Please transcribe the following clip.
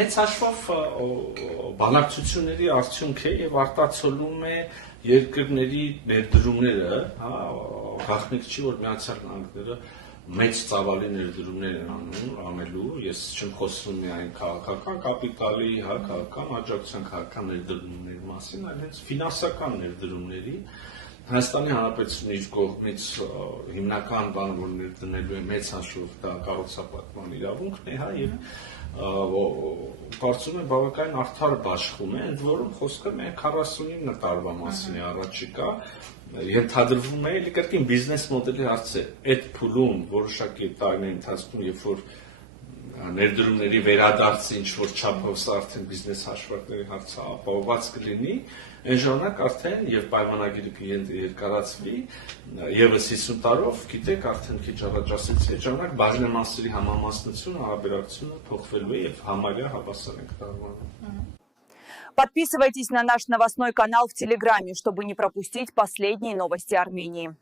մեծ հաշվով բանակցությունների արդյունք է եւ արտացոլում է երկրների ներդրումները, հա, գաղտնիք չի, որ Միացյալ Նահանգները մեծ ծավալի ներդրումներ են անելու, ես չեմ խոսում միայն քաղաքական կապիտալի, հա, քաղաքական աջակցության, քաղաքական ներդրումների մասին, այլ հենց ֆինանսական ներդրումների Հայաստանի Հանրապետությունը իր կողմից հիմնական բանը, որ ներդնելու է մեծ հաշվով դա կառուցապատման իրավունքն է, հա, եւ կարծում եմ բավականին արդար բաշխում է, ընդ որում խոսքը մենք 49 տարվա մասին է առաջիկա, ենթադրվում է էլի կրկին բիզնես մոդելի հարց է, այդ փուլում որոշակի տարիների ընթացքում, երբ որ ներդրումների վերադարձը ինչ-որ չափով սա արդեն բիզնես հաշվարկների հարցը ապահովված կլինի, այն ժամանակ արդեն եւ պայմանագիրը կերկարացվի եւս 50 տարով, գիտեք, արդեն քիչ առաջ ասեցի, այդ ժամանակ բաժնեմասերի համամասնությունը, հարաբերակցությունը փոխվելու է եւ համարյա հավասար ենք դառնալու։ Подписывайтесь на наш новостной канал в Телеграме, чтобы не пропустить последние новости Армении.